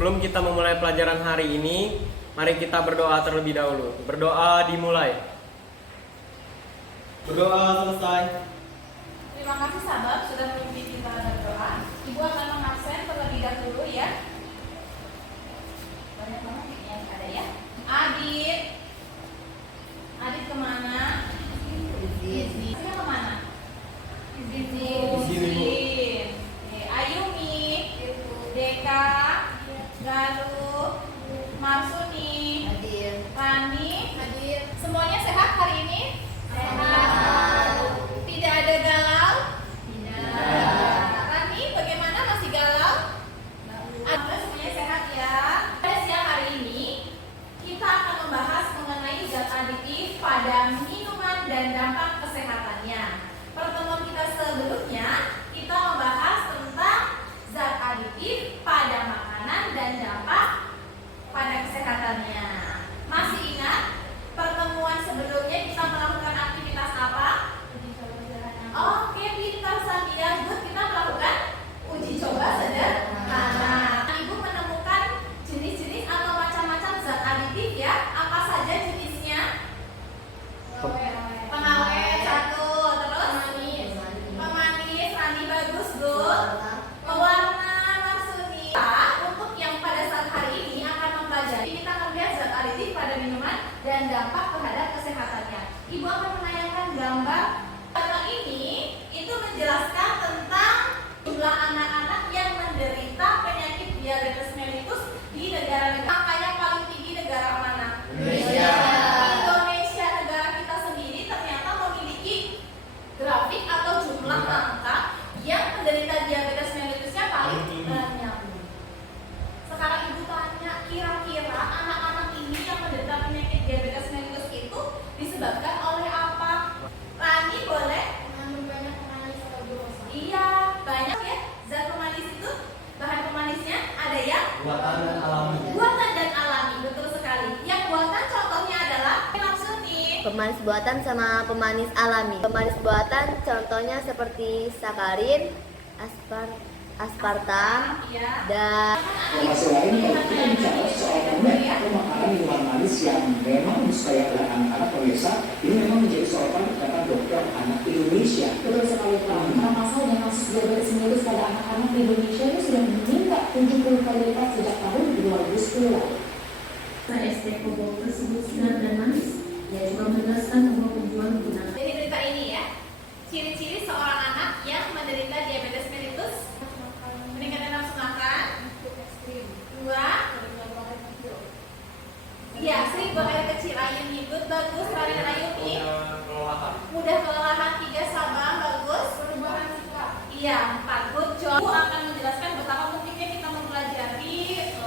Sebelum kita memulai pelajaran hari ini, mari kita berdoa terlebih dahulu. Berdoa dimulai. Berdoa selesai. Terima kasih sahabat sudah memimpin kita berdoa. Ibu akan mengabsen terlebih dahulu ya. Banyak banget yang ada ya. Adit. Adit kemana? Izin. Saya kemana? Izin. Ayumi. Deka. Galuh. Marsuni. Rani. Semuanya sehat hari ini? Sehat. Tidak ada galau? Tidak. Rani, bagaimana, masih galau? Semuanya sehat ya. Pada siang hari ini kita akan membahas mengenai zat aditif pada minuman dan dampak kesehatannya. Pertemuan kita sebelumnya kita membahas tentang zat aditif pada makanan dan dampak pada kesehatannya. Masih ingat pertemuan sebelumnya kita melakukan aktivitas apa? Oke, pintar Sandia. Good, kita melakukan uji coba sederhana. Ibu menemukan jenis-jenis atau macam-macam zat aditif ya. Apa saja jenisnya? Pengawet satu, terus pemanis, Rani bagus, good. Pewarna, Marsuni. Untuk yang pada saat hari ini akan mempelajari, kita akan lihat zat aditif pada minuman dan dampak terhadap kesehatannya. Ibu akan menayangkan gambar. Gambar ini itu menjelaskan tentang jumlah anak-anak yang menderita penyakit diabetes mellitus di negara-negara. Angka yang paling tinggi negara mana? Indonesia. Indonesia, negara kita sendiri ternyata memiliki grafik atau jumlah angka yang menderita diabetes mellitusnya paling banyak. Sekarang ibu tanya, kira-kira anak-anak ini yang menderita penyakit diabetes mellitus itu disebabkan oleh apa? Rani boleh? Mengandung banyak pemanis atau glukosa. Iya, banyak ya. Zat pemanis itu, bahan pemanisnya ada yang Buatan dan alami. buatan dan alami, betul sekali. Yang buatan contohnya adalah langsung nih. Pemanis buatan sama pemanis alami. Pemanis buatan contohnya seperti sakarin, aspartam, Ya. dan Informasi lain kalau kita bicara soal permen atau makanan minuman manis yang memang disukai oleh anak-anak pemirsa, ini memang menjadi sorotan ikatan dokter anak Indonesia. Betul sekali Pak, karena pasalnya kasus diabetes mellitus pada anak-anak di Indonesia itu sudah meningkat 70 kali lipat sejak tahun 2010 lalu. SD Kobol tersebut segar dan manis. Ia juga menjelaskan bahwa tujuan menggunakan Jadi berita ini ya. Ciri-ciri seorang anak yang menderita diabetes mellitus: peningkatan nafsu makan, dua, iya, sering buang air kecil. Ayuni, good, bagus. Rani dan Ayuni, mudah kelelahan. Tiga, sabar, bagus. Perubahan sikap, iya. Empat, good job. Ibu akan menjelaskan betapa pentingnya kita mempelajari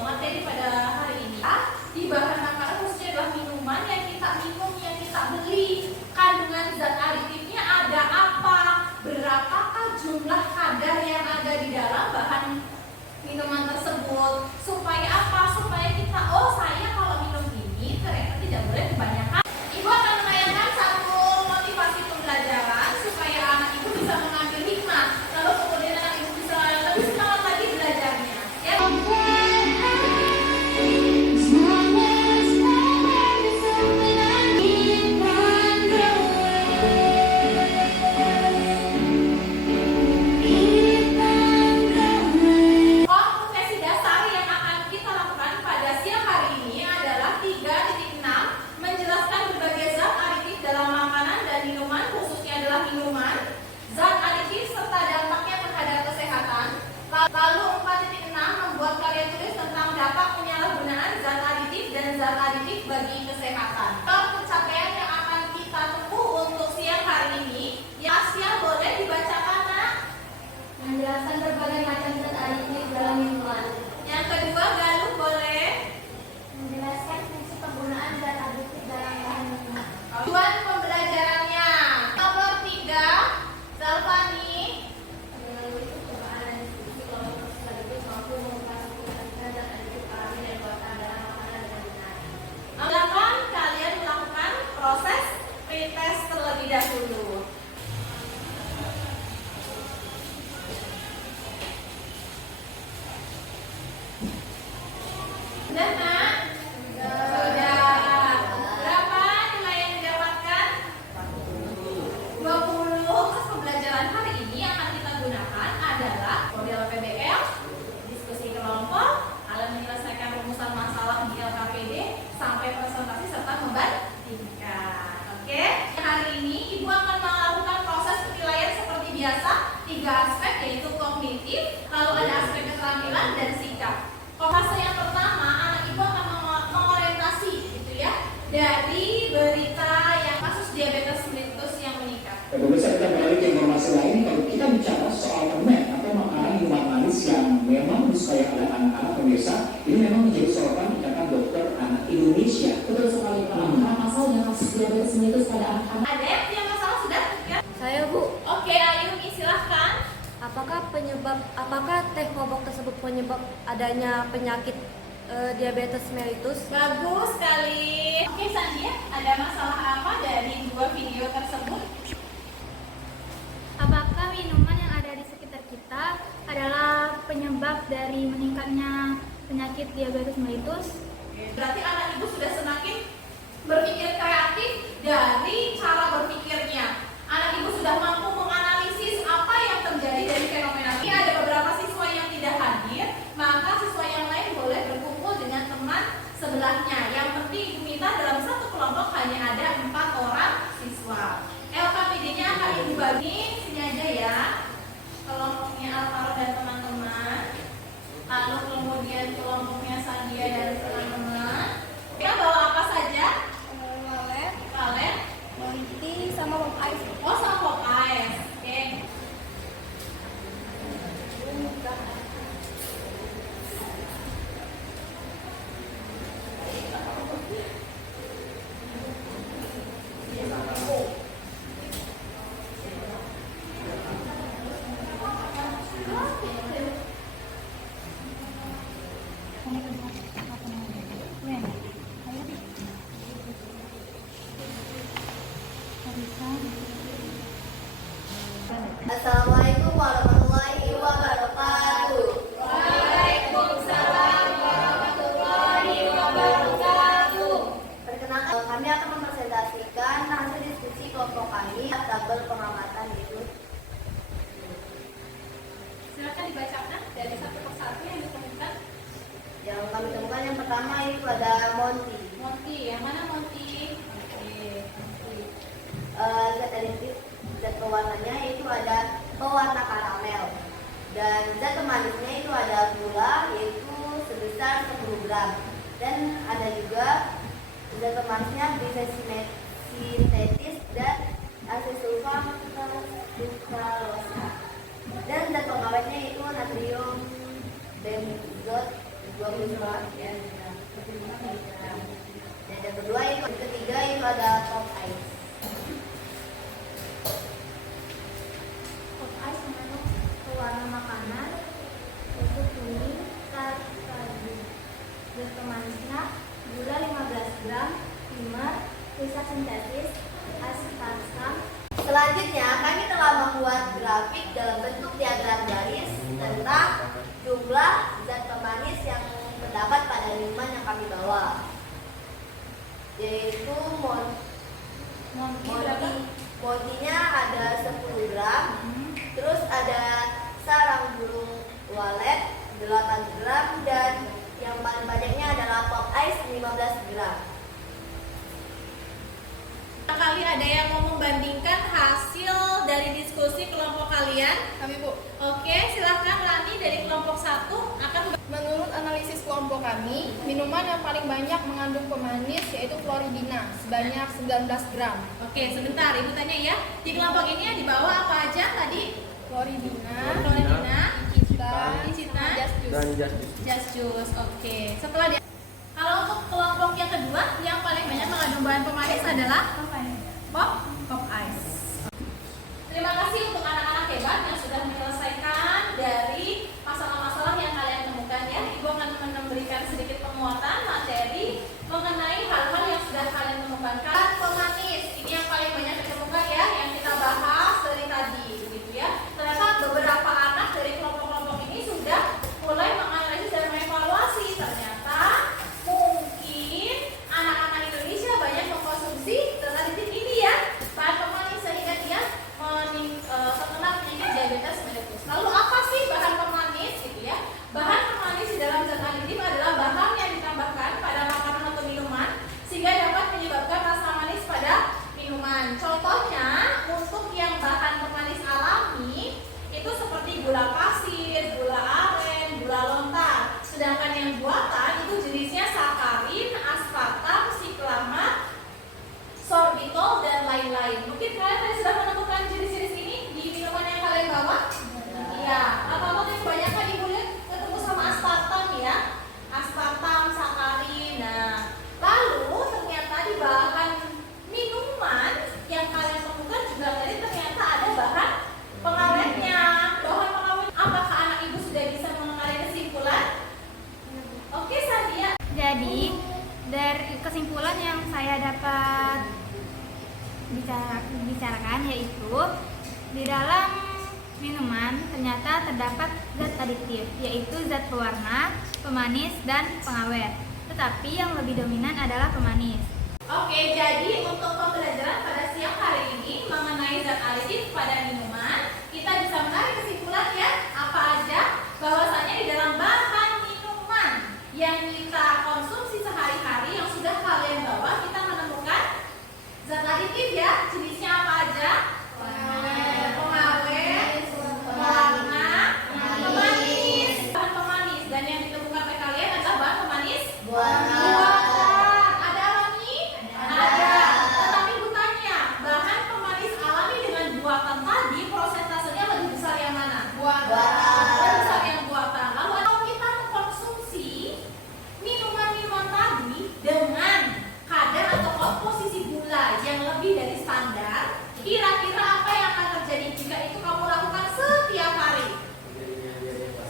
materi pada hari ini. Di bahan makanan khususnya adalah minuman yang kita minum, yang kita beli, kandungan zat aditifnya ada apa, berapakah jumlah kadar yang ada di dalam bahan minuman tersebut, supaya apa? Supaya kita, oh saya kalau minum ini ternyata tidak boleh kebanyakan. Ibu akan menayangkan satu motivasi pembelajaran supaya anak ibu bisa mengambil hikmah, lalu kemudian anak ibu bisa lebih semangat lagi belajarnya ya. Kompetensi dasar yang akan kita lakukan pada siang hari biasa 3 aspek, yaitu kognitif, lalu ada aspek keterampilan dan sikap. Fase yang pertama, anak ibu akan mengorientasi gitu ya dari berita yang kasus diabetes mellitus yang meningkat. Pemirsa, kita beralih ke informasi lain. Kalau kita bicara soal permen atau makanan minuman manis yang memang disukai oleh anak-anak, pemirsa, ini memang menjadi sorotan ikatan dokter anak Indonesia. Betul sekali Pak. Karena pasalnya kasus diabetes mellitus pada anak-anak. Ada yang punya masalah sudah? Ya? Saya Bu, Oke, Ayumi silahkan. apakah teh bobok tersebut penyebab adanya penyakit diabetes mellitus? Bagus sekali. Oke, Sandia, ada masalah apa dari 2 video tersebut? Apakah minuman yang ada di sekitar kita adalah penyebab dari meningkatnya penyakit diabetes mellitus? Berarti anak ibu sudah semakin berpikir kreatif dari cara berpikirnya. Anak ibu sudah mampu menganalisis apa yang terjadi dari fenomena ini. Ada beberapa siswa yang tidak hadir, maka siswa yang lain boleh berkumpul dengan teman sebelahnya. Yang penting ibu minta dalam satu kelompok hanya ada 4 orang siswa. LKPD-nya akan ibu bagi sini aja ya. Kelompoknya Alvaro dan teman-teman. Lalu kemudian kelompoknya Sandia dan teman-teman. Kita bawa apa saja? Kalen, Monty sama Pop Ice. oh sama Pop Ice. Oke. Assalamualaikum warahmatullahi wabarakatuh. Waalaikumsalam warahmatullahi wabarakatuh. Perkenalkan, kami akan mempresentasikan hasil diskusi kelompok kami tabel pengamatan gitu. Silakan dibacakan dari satu persatu yang ditemukan. Yang kami temukan yang pertama itu ada Monty. Monty, yang mana Monty? Oke. Zat adiktif, zat pewarnanya itu ada pewarna karamel. Dan zat pemanisnya itu ada gula, yaitu sebesar 10 gram. Dan ada juga zat pemanisnya bisa sintetis dan asesulfam sukralosa. Dan zat pengawetnya itu natrium benzot 20 ya. Dan yang kedua itu, yang ketiga itu ada Pop Ice. Pop Ice mengandung pewarna makanan yaitu kuning, kaldu. Zat pemanisnya gula 15 gram, primer, sisa sintetis, aspartam. Selanjutnya, kami telah membuat grafik dalam bentuk diagram garis tentang jumlah zat pemanis yang terdapat pada minuman yang kami bawa, yaitu Monty-nya ada 10 gram, terus ada sarang burung walet 8 gram, dan yang paling banyaknya adalah Pop Ice 15 gram. Kali ada yang mau membandingkan hasil dari diskusi kelompok kalian? Kami Bu, Oke, silahkan Rani dari kelompok 1 akan menurut analisis kelompok kami, minuman yang paling banyak mengandung pemanis yaitu kloridina sebanyak 19 gram. Oke, sebentar Ibu tanya ya. Di kelompok ini yang dibawa apa aja tadi? Kloridina, Kloridina, Icitan, Icitan, Just Juice. Dan just Just Juice. Oke. Setelah dia, kalau untuk kelompok yang kedua yang paling banyak mengandung bahan pemanis adalah Pop Ice. Terima kasih untuk anak-anak hebat yang sudah menyelesaikan dari masalah-masalah yang kalian temukan ya. Ibu akan memberikan sedikit penguatan materi mengenai hal-hal yang sudah kalian temukan. Bahan pemanis ini yang paling banyak ditemukan ya, yang kita bahas dari tadi, gitu ya. Ternyata beberapa anak dari kelompok-kelompok ini sudah mulai menganalisis dan mengevaluasi. Ternyata mungkin anak-anak Indonesia banyak mengkonsumsi zat aditif ini ya, bahan pemanis, Di dalam minuman ternyata terdapat zat aditif, yaitu zat pewarna, pemanis, dan pengawet. Tetapi yang lebih dominan adalah pemanis. Oke, jadi untuk pembelajaran pada siang hari ini mengenai zat aditif pada minuman, kita bisa menarik kesimpulan ya, apa aja bahwasanya di dalam bahan minuman yang kita konsumsi sehari-hari yang sudah kalian bawa, kita menemukan zat aditif ya. Jenisnya apa aja? Pengawet, pewarna, pemanis. Bahan pemanis, dan yang ditemukan oleh kalian adalah bahan pemanis buatan. Ada apa nih? Ada. Tetapi bertanya, bahan pemanis alami dengan buatan tadi prosentasenya lebih besar yang mana? Buatan. Lebih besar yang buatan. Lalu kalau kita mengkonsumsi minuman-minuman tadi dengan kadar atau komposisi gula yang lebih dari standar, kira-kira apa yang akan terjadi jika itu kamu lakukan setiap hari?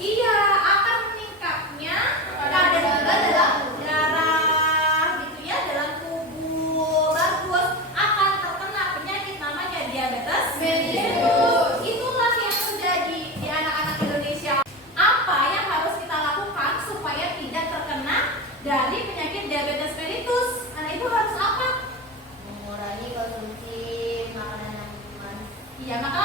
Iya, akan meningkatnya kadar gula dalam darah gitu ya, dalam tubuh. Bagus, akan terkena penyakit namanya diabetes mellitus. Itulah yang terjadi di anak-anak Indonesia. Apa yang harus kita lakukan supaya tidak terkena dari penyakit diabetes mellitus? Anak ibu harus apa? Mengurangi konsumsi makanan yang manis. Iya, maka